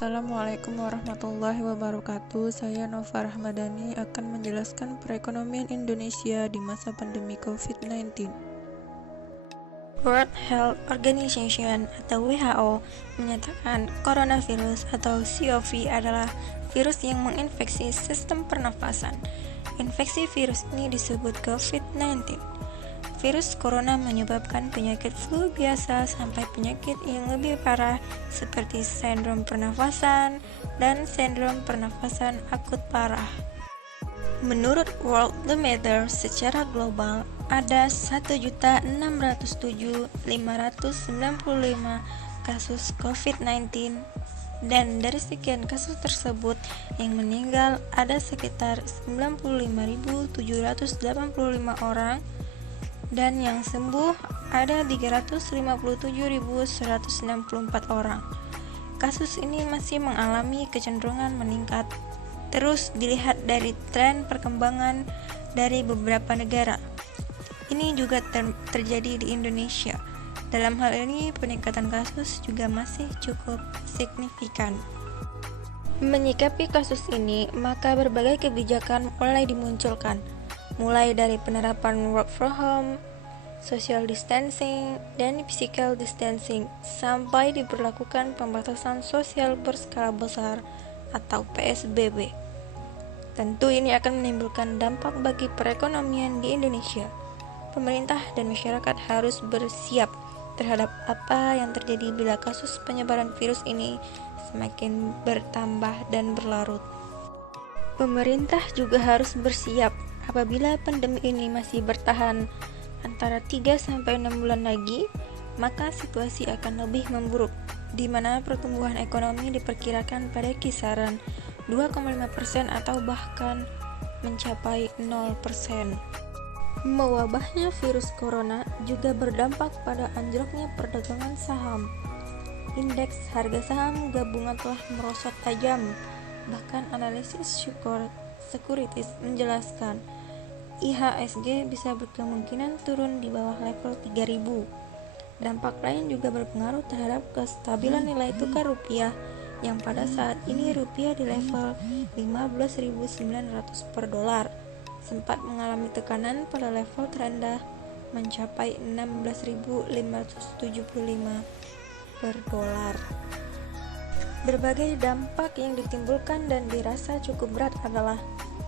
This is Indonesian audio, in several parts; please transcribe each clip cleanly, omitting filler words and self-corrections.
Assalamualaikum warahmatullahi wabarakatuh. Saya Nova Rahmadani akan menjelaskan perekonomian Indonesia di masa pandemi COVID-19. World Health Organization atau WHO menyatakan coronavirus atau COV adalah virus yang menginfeksi sistem pernafasan. Infeksi virus ini disebut COVID-19. Virus corona menyebabkan penyakit flu biasa sampai penyakit yang lebih parah seperti sindrom pernafasan dan sindrom pernafasan akut parah. Menurut Worldometer, secara global ada 1.607.595 kasus COVID-19 dan dari sekian kasus tersebut yang meninggal ada sekitar 95.785 orang dan yang sembuh ada 357.164 orang. Kasus ini masih mengalami kecenderungan meningkat. Terus dilihat dari tren perkembangan dari beberapa negara. Ini juga terjadi di Indonesia. Dalam hal ini peningkatan kasus juga masih cukup signifikan. Menyikapi kasus ini, maka berbagai kebijakan mulai dimunculkan. Mulai dari penerapan work from home, social distancing, dan physical distancing, sampai diberlakukan pembatasan sosial berskala besar atau PSBB. Tentu ini akan menimbulkan dampak bagi perekonomian di Indonesia. Pemerintah dan masyarakat harus bersiap terhadap apa yang terjadi bila kasus penyebaran virus ini semakin bertambah dan berlarut. Pemerintah juga harus bersiap apabila pandemi ini masih bertahan antara 3-6 bulan lagi, maka situasi akan lebih memburuk, di mana pertumbuhan ekonomi diperkirakan pada kisaran 2,5% atau bahkan mencapai 0%. Mewabahnya virus corona juga berdampak pada anjloknya perdagangan saham. Indeks harga saham gabungan telah merosot tajam, bahkan analisis Securities menjelaskan IHSG bisa berkemungkinan turun di bawah level 3.000. Dampak lain juga berpengaruh terhadap kestabilan nilai tukar rupiah yang pada saat ini rupiah di level 15.900 per dolar sempat mengalami tekanan pada level terendah mencapai 16.575 per dolar. Berbagai dampak yang ditimbulkan dan dirasa cukup berat adalah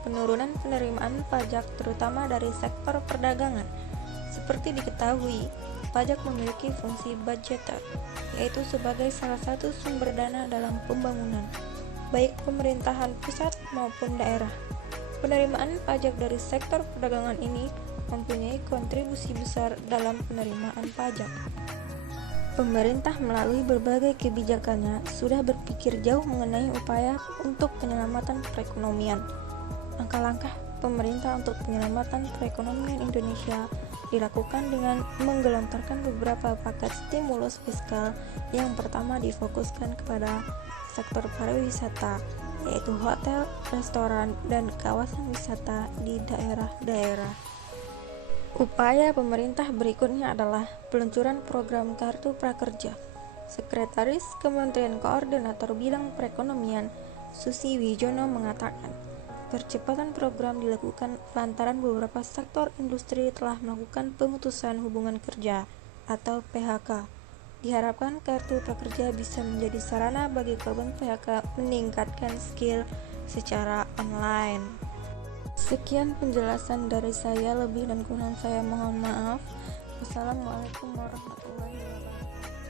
penurunan penerimaan pajak terutama dari sektor perdagangan. Seperti diketahui, pajak memiliki fungsi budgeter, yaitu sebagai salah satu sumber dana dalam pembangunan, baik pemerintahan pusat maupun daerah. Penerimaan pajak dari sektor perdagangan ini mempunyai kontribusi besar dalam penerimaan pajak. Pemerintah melalui berbagai kebijakannya sudah berpikir jauh mengenai upaya untuk penyelamatan perekonomian. Langkah-langkah pemerintah untuk penyelamatan perekonomian Indonesia dilakukan dengan menggelontorkan beberapa paket stimulus fiskal. Yang pertama difokuskan kepada sektor pariwisata, yaitu hotel, restoran, dan kawasan wisata di daerah-daerah. Upaya pemerintah berikutnya adalah peluncuran program Kartu Prakerja. Sekretaris Kementerian Koordinator Bidang Perekonomian, Susi Wijono mengatakan, percepatan program dilakukan lantaran beberapa sektor industri telah melakukan pemutusan hubungan kerja atau PHK. Diharapkan Kartu Prakerja bisa menjadi sarana bagi korban PHK meningkatkan skill secara online. Sekian penjelasan dari saya, lebih dan kurang saya mohon maaf. Wassalamualaikum warahmatullahi wabarakatuh.